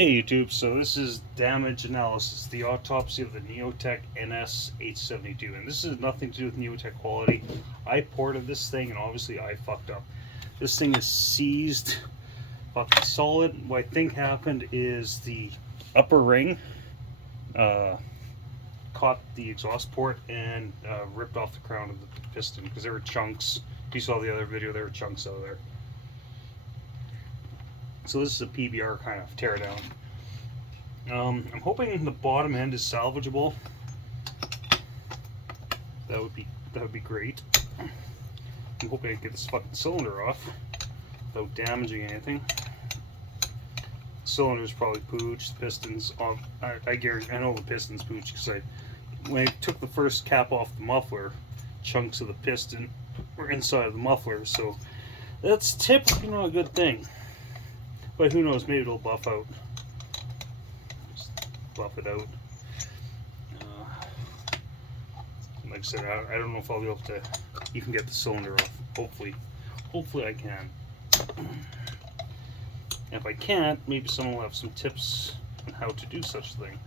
Hey YouTube, so this is damage analysis, the autopsy of the neo-tec ns872, and this has nothing to do with neo-tec quality. I ported this thing and obviously I fucked up. This thing is seized, fucking solid. What I think happened is the upper ring caught the exhaust port and ripped off the crown of the piston, because there were chunks. If you saw the other video, there were chunks out of there. So this is a PBR kind of teardown. I'm hoping the bottom end is salvageable. That would be great. I'm hoping I can get this fucking cylinder off without damaging anything. The cylinder's probably pooched. The pistons, I guarantee, I know the piston's pooched because when I took the first cap off the muffler, chunks of the piston were inside of the muffler. So that's typically not a good thing. But who knows, maybe it'll buff out. Just buff it out. Like I said, I don't know if I'll be able to even get the cylinder off. Hopefully I can. And if I can't, maybe someone will have some tips on how to do such a thing.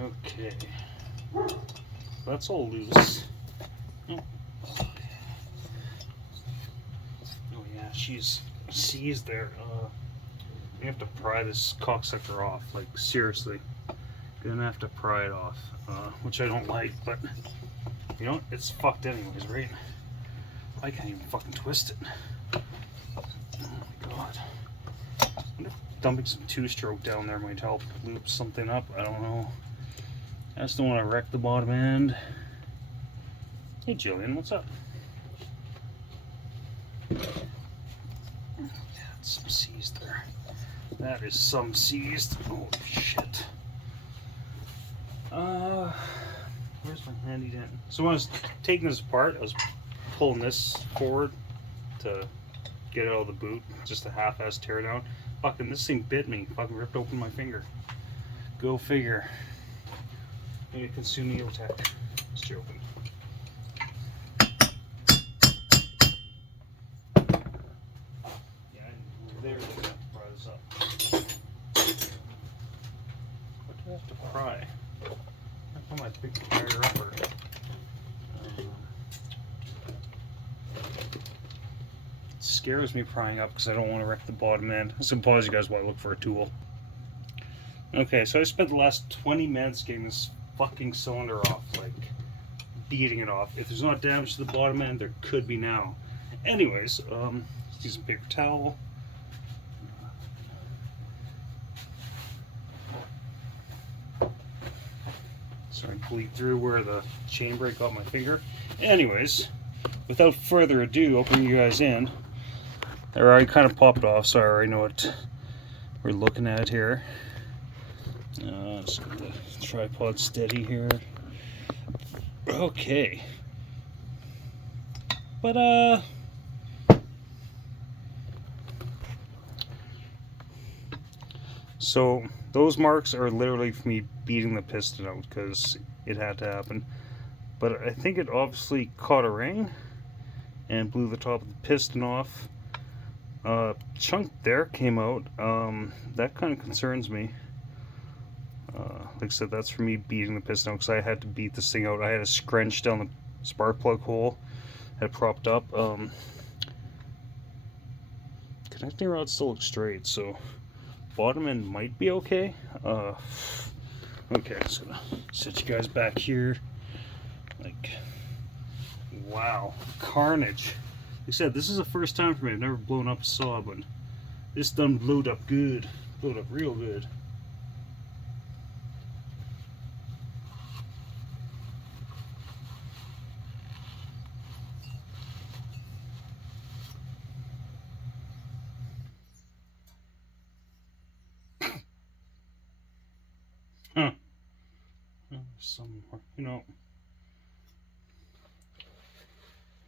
Okay. That's all loose. Oh yeah, she's seized there. You have to pry this cocksucker off, like seriously. You're gonna have to pry it off, which I don't like, but you know, it's fucked anyways, right? I can't even fucking twist it. Oh my god. I wonder if dumping some two-stroke down there might help loop something up. I don't know. I just don't want to wreck the bottom end. Hey Jillian, what's up? That's some seized there. That is some seized. Oh shit. Where's my handy dandy? So when I was taking this apart, I was pulling this forward to get it out of the boot. Just a half-ass teardown. Fucking this thing bit me. Fucking ripped open my finger. Go figure. Maybe it consumed neo-tec. Just joking. There, we're gonna have to pry this up. What do I have to pry? I found my big wire upper. It scares me prying up because I don't want to wreck the bottom end. So pause you guys while I look for a tool. Okay, so I spent the last 20 minutes getting this fucking cylinder off, like beating it off. If there's not damage to the bottom end, there could be now. Anyways, use a paper towel. So I bleed through where the chain brake got my finger. Anyways, without further ado, opening you guys in. I already kind of popped off, so I already know what we're looking at here. Let's get the tripod steady here. Okay. But so those marks are literally from me beating the piston out because it had to happen. But I think it obviously caught a ring and blew the top of the piston off. Chunk there came out. That kind of concerns me. Like I said, that's for me beating the piston out because I had to beat this thing out. I had a scrunch down the spark plug hole, had propped up. Connecting rod still looks straight, so bottom end might be okay. Okay, so set you guys back here. Like, wow, carnage. Like I said, this is the first time for me. I've never blown up a saw, but this done blowed up good. Blowed up real good. Huh. Some more, you know.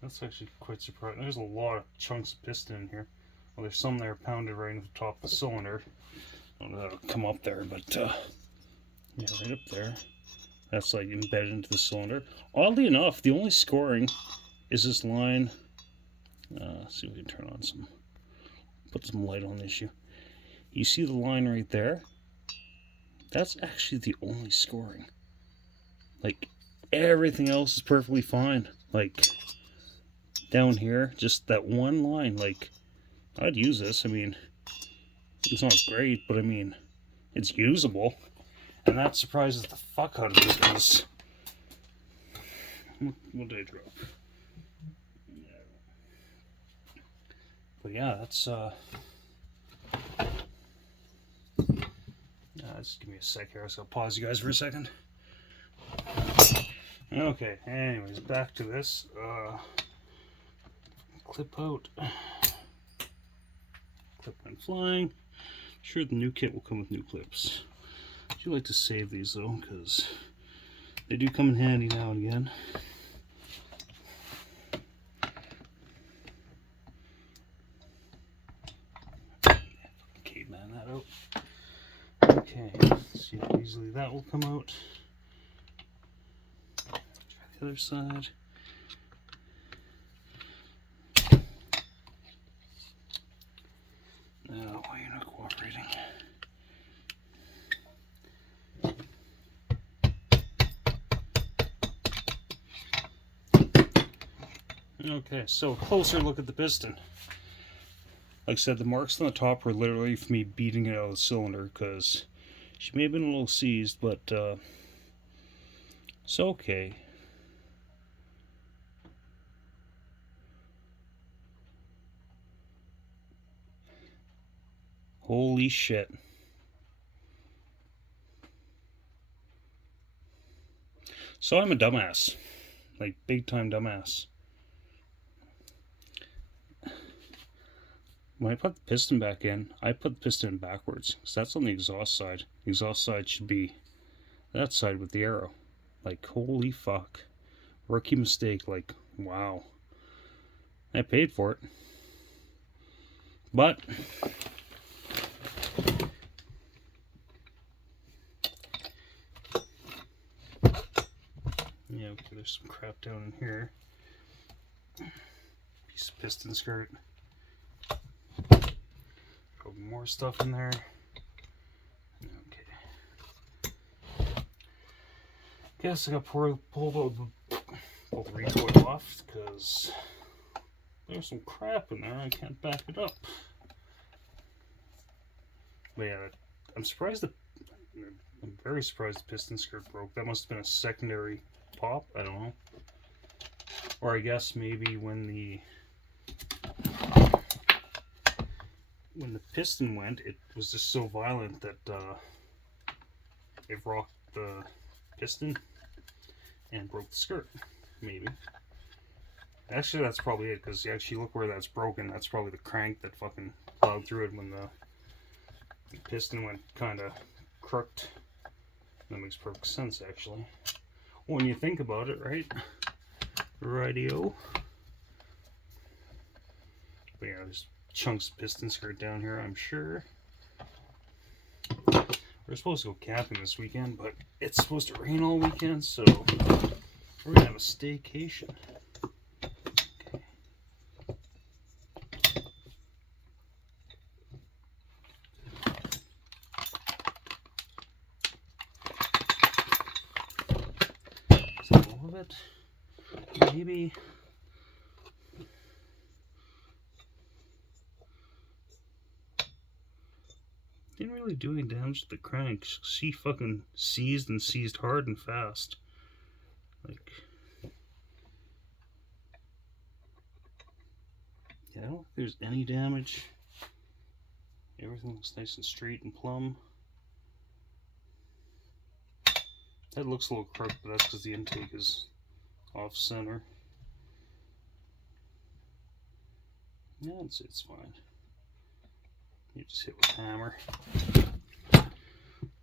That's actually quite surprising. There's a lot of chunks of piston in here. Well, there's some that are pounded right into the top of the cylinder. I don't know if that'll come up there, but yeah, right up there. That's like embedded into the cylinder. Oddly enough, the only scoring is this line See if we can turn on some, put some light on the issue. You see the line right there? That's actually the only scoring. Like, everything else is perfectly fine. Like, down here, just that one line, like, I'd use this. I mean, it's not great, but I mean, it's usable. And that surprises the fuck out of me because... What did I drop? But yeah, that's, just give me a sec here. So I'll pause you guys for a second. Okay, anyways, back to this. Clip out. Clip went flying. Sure, the new kit will come with new clips. I do like to save these though, because they do come in handy now and again. Caveman that out. Okay, let's see how easily that will come out. Try the other side. No, why you're not cooperating? Okay, so a closer look at the piston. Like I said, the marks on the top were literally for me beating it out of the cylinder because she may have been a little seized, but it's okay. Holy shit. So I'm a dumbass. Like, big time dumbass. When I put the piston back in, I put the piston in backwards. Because that's on the exhaust side. The exhaust side should be that side with the arrow. Like, holy fuck. Rookie mistake. Like, wow. I paid for it. But... yeah, okay, there's some crap down in here. Piece of piston skirt. Probably more stuff in there. Okay. Guess I got pulled the recoil off because there's some crap in there. I can't back it up. But yeah, I'm very surprised the piston skirt broke. That must have been a secondary pop. I don't know. Or I guess maybe when the piston went, it was just so violent that it rocked the piston and broke the skirt. Maybe. Actually, that's probably it, because you actually look where that's broken. That's probably the crank that fucking plowed through it when the piston went kind of crooked. That makes perfect sense, actually. When you think about it, right? Rightio. But yeah, there's chunks of piston skirt down here, I'm sure. We're supposed to go camping this weekend, but it's supposed to rain all weekend, so we're gonna have a staycation. Is that all of it? Maybe. Didn't really do any damage to the crank. She fucking seized and seized hard and fast. Like, yeah, I don't think there's any damage. Everything looks nice and straight and plumb. That looks a little crooked, but that's because the intake is off center. Yeah, it's fine. You just hit with a hammer.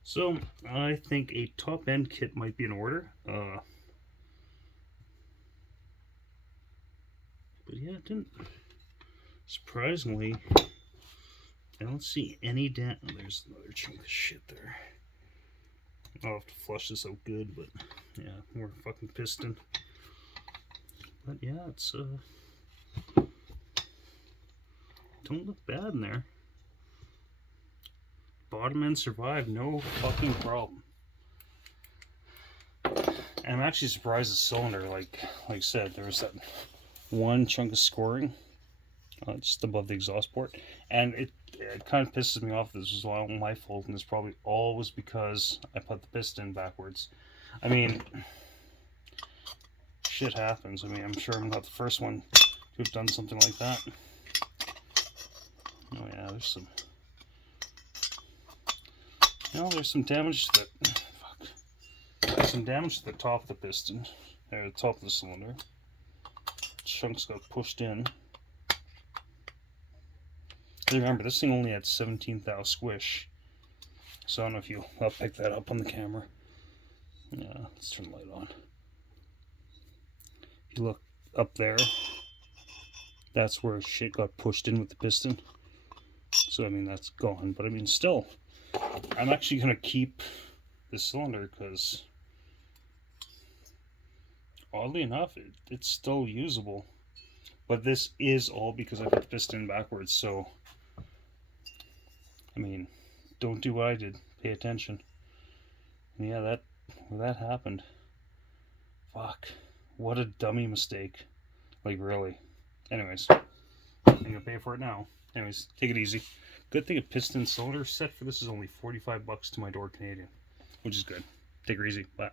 So I think a top end kit might be in order. But yeah, it didn't. Surprisingly, I don't see any damage. Oh, there's another chunk of shit there. I'll have to flush this out good, but yeah, more fucking piston. But yeah, it's don't look bad in there. Bottom end survived, no fucking problem. And I'm actually surprised the cylinder, like I said, there was that one chunk of scoring just above the exhaust port, and it kind of pisses me off. This was all my fault, and it's probably always because I put the piston backwards. I mean, shit happens. I mean, I'm sure I'm not the first one to have done something like that. Oh yeah, there's some. There's some damage to that. Fuck. There's some damage to the top of the piston, or the top of the cylinder. Chunks got pushed in. Remember, this thing only had 17,000 squish, so I don't know if I'll pick that up on the camera. Yeah, let's turn the light on. If you look up there, that's where shit got pushed in with the piston. So I mean, that's gone, but I mean, still, I'm actually gonna keep this cylinder because, oddly enough, it's still usable. But this is all because I put the piston backwards, so I mean, don't do what I did. Pay attention. And yeah, that happened. Fuck. What a dummy mistake. Like, really. Anyways, I'm gonna pay for it now. Anyways, take it easy. Good thing a piston cylinder set for this is only $45 to my door Canadian, which is good. Take it easy. Bye.